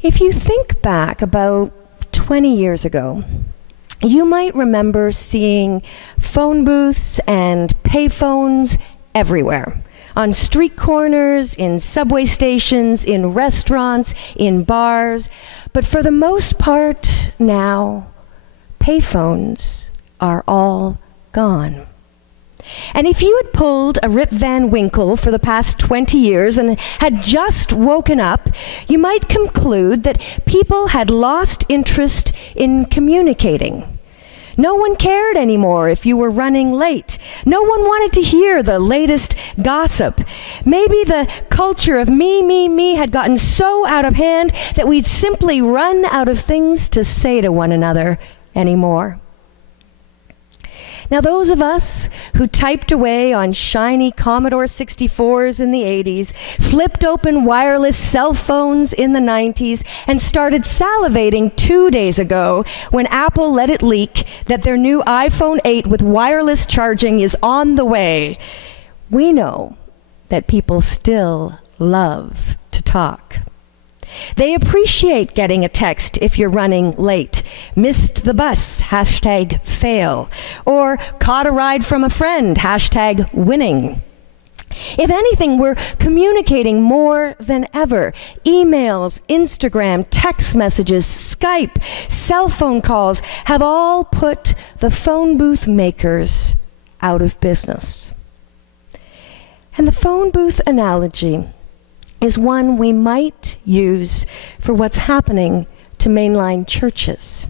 If you think back about 20 years ago, you might remember seeing phone booths and payphones everywhere. On street corners, in subway stations, in restaurants, in bars. But for the most part now, payphones are all gone. And if you had pulled a Rip Van Winkle for the past 20 years and had just woken up, you might conclude that people had lost interest in communicating. No one cared anymore if you were running late. No one wanted to hear the latest gossip. Maybe the culture of me had gotten so out of hand that we'd simply run out of things to say to one another anymore. Now, those of us who typed away on shiny Commodore 64s in the 80s, flipped open wireless cell phones in the 90s, and started salivating 2 days ago when Apple let it leak that their new iPhone 8 with wireless charging is on the way, we know that people still love to talk. They appreciate getting a text if you're running late, missed the bus, #fail, or caught a ride from a friend, #winning. If anything, we're communicating more than ever. Emails, Instagram, text messages, Skype, cell phone calls have all put the phone booth makers out of business. And the phone booth analogy is one we might use for what's happening to mainline churches.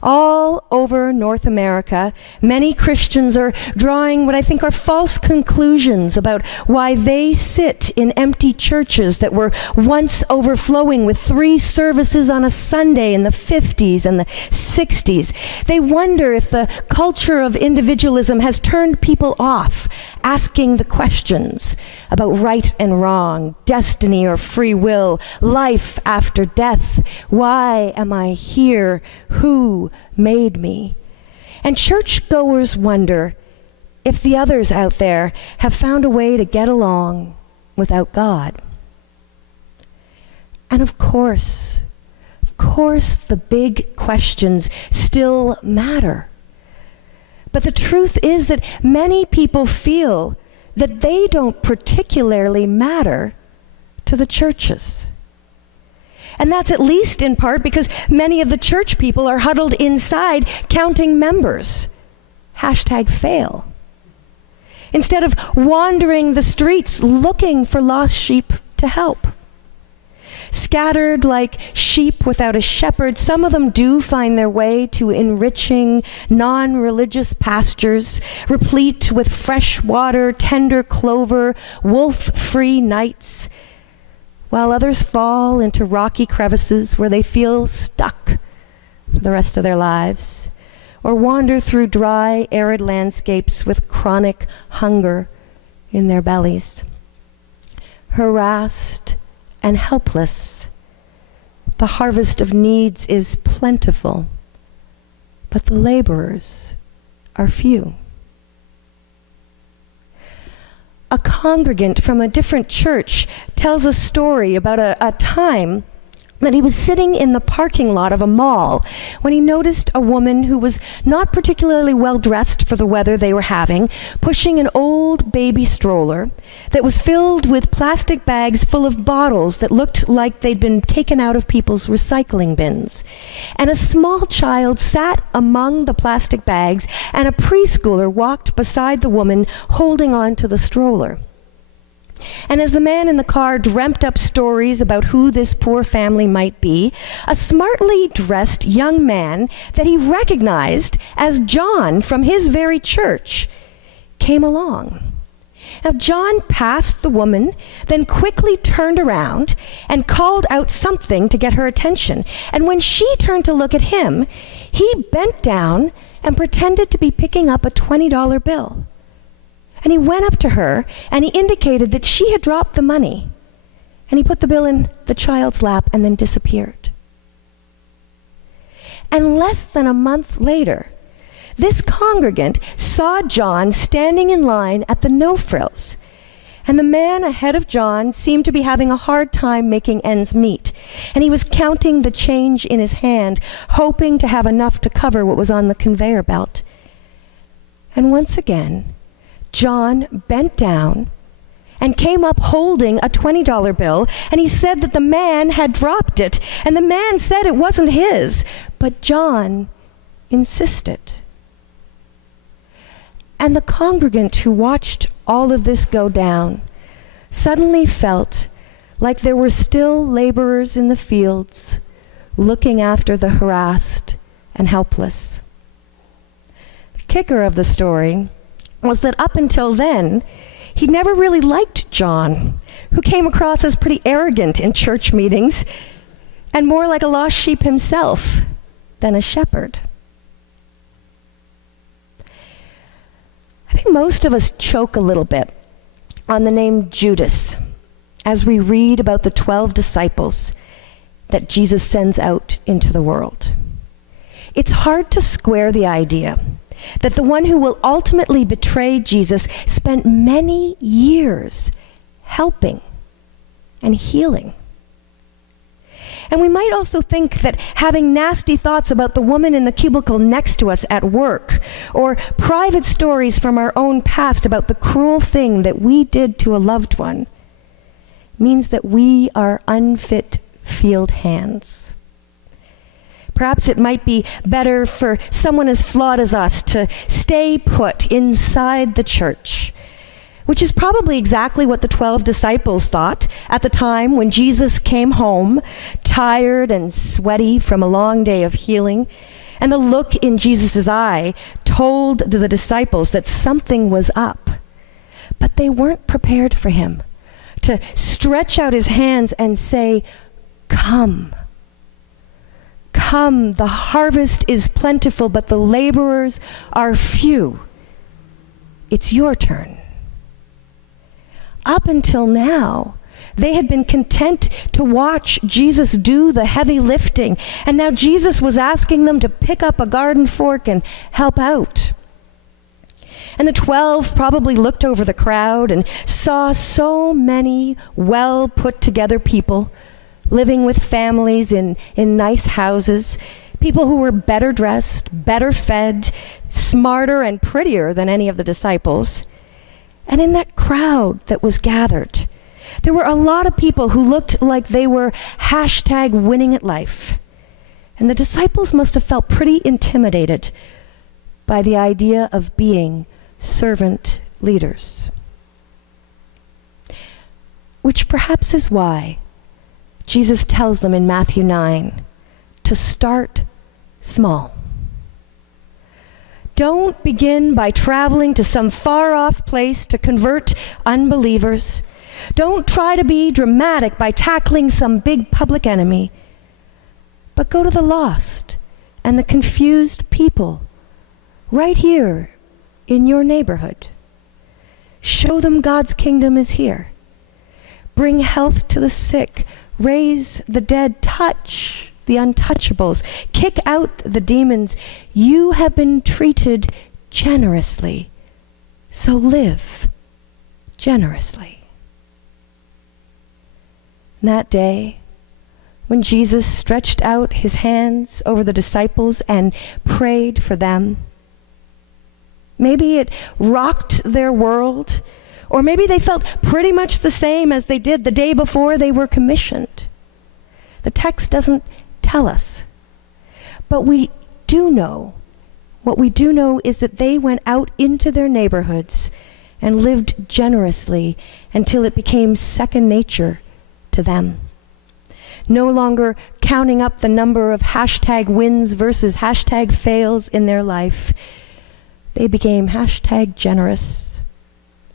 All over North America, many Christians are drawing what I think are false conclusions about why they sit in empty churches that were once overflowing with 3 services on a Sunday in the 50s and the 60s. They wonder if the culture of individualism has turned people off asking the questions about right and wrong, destiny or free will, life after death. Why am I here? Who made me? And churchgoers wonder if the others out there have found a way to get along without God. And of course, the big questions still matter. But the truth is that many people feel that they don't particularly matter to the churches. And that's at least in part because many of the church people are huddled inside counting members. #fail. Instead of wandering the streets looking for lost sheep to help. Scattered like sheep without a shepherd, some of them do find their way to enriching, non-religious pastures, replete with fresh water, tender clover, wolf-free nights, while others fall into rocky crevices where they feel stuck for the rest of their lives, or wander through dry, arid landscapes with chronic hunger in their bellies. Harassed and helpless, the harvest of needs is plentiful, but the laborers are few. A congregant from a different church tells a story about a time that he was sitting in the parking lot of a mall when he noticed a woman who was not particularly well dressed for the weather they were having, pushing an old baby stroller that was filled with plastic bags full of bottles that looked like they'd been taken out of people's recycling bins. And a small child sat among the plastic bags, and a preschooler walked beside the woman holding on to the stroller. And as the man in the car dreamt up stories about who this poor family might be, a smartly dressed young man that he recognized as John from his very church came along. Now, John passed the woman, then quickly turned around and called out something to get her attention. And when she turned to look at him, he bent down and pretended to be picking up a $20 bill. And he went up to her and he indicated that she had dropped the money. And he put the bill in the child's lap and then disappeared. And less than a month later, this congregant saw John standing in line at the No Frills. And the man ahead of John seemed to be having a hard time making ends meet. And he was counting the change in his hand, hoping to have enough to cover what was on the conveyor belt. And once again, John bent down and came up holding a $20 bill, and he said that the man had dropped it, and the man said it wasn't his, but John insisted. And the congregant who watched all of this go down suddenly felt like there were still laborers in the fields looking after the harassed and helpless. The kicker of the story was that up until then, he'd never really liked John, who came across as pretty arrogant in church meetings and more like a lost sheep himself than a shepherd. I think most of us choke a little bit on the name Judas as we read about the 12 disciples that Jesus sends out into the world. It's hard to square the idea that the one who will ultimately betray Jesus spent many years helping and healing. And we might also think that having nasty thoughts about the woman in the cubicle next to us at work, or private stories from our own past about the cruel thing that we did to a loved one, means that we are unfit field hands. Perhaps it might be better for someone as flawed as us to stay put inside the church, which is probably exactly what the 12 disciples thought at the time when Jesus came home, tired and sweaty from a long day of healing, and the look in Jesus' eye told the disciples that something was up. But they weren't prepared for him to stretch out his hands and say, "Come. Come, the harvest is plentiful, but the laborers are few. It's your turn." Up until now, they had been content to watch Jesus do the heavy lifting, and now Jesus was asking them to pick up a garden fork and help out. And the 12 probably looked over the crowd and saw so many well put together people living with families in nice houses, people who were better dressed, better fed, smarter and prettier than any of the disciples. And in that crowd that was gathered, there were a lot of people who looked like they were #winning at life. And the disciples must have felt pretty intimidated by the idea of being servant leaders. Which perhaps is why Jesus tells them in Matthew 9 to start small. Don't begin by traveling to some far-off place to convert unbelievers. Don't try to be dramatic by tackling some big public enemy. But go to the lost and the confused people right here in your neighborhood. Show them God's kingdom is here. Bring health to the sick. Raise the dead. Touch the untouchables. Kick out the demons. You have been treated generously, so live generously. That day, when Jesus stretched out his hands over the disciples and prayed for them, maybe it rocked their world, or maybe they felt pretty much the same as they did the day before they were commissioned. The text doesn't tell us. But we do know, what we do know is that they went out into their neighborhoods and lived generously until it became second nature to them. No longer counting up the number of #wins versus #fails in their life. They became #generous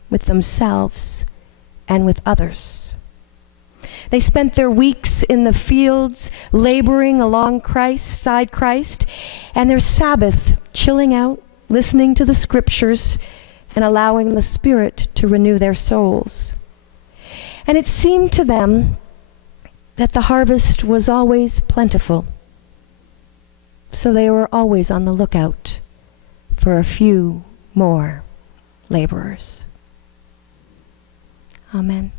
with themselves and with others. They spent their weeks in the fields laboring alongside Christ, and their Sabbath chilling out, listening to the scriptures, and allowing the Spirit to renew their souls. And it seemed to them that the harvest was always plentiful, so they were always on the lookout for a few more laborers. Amen.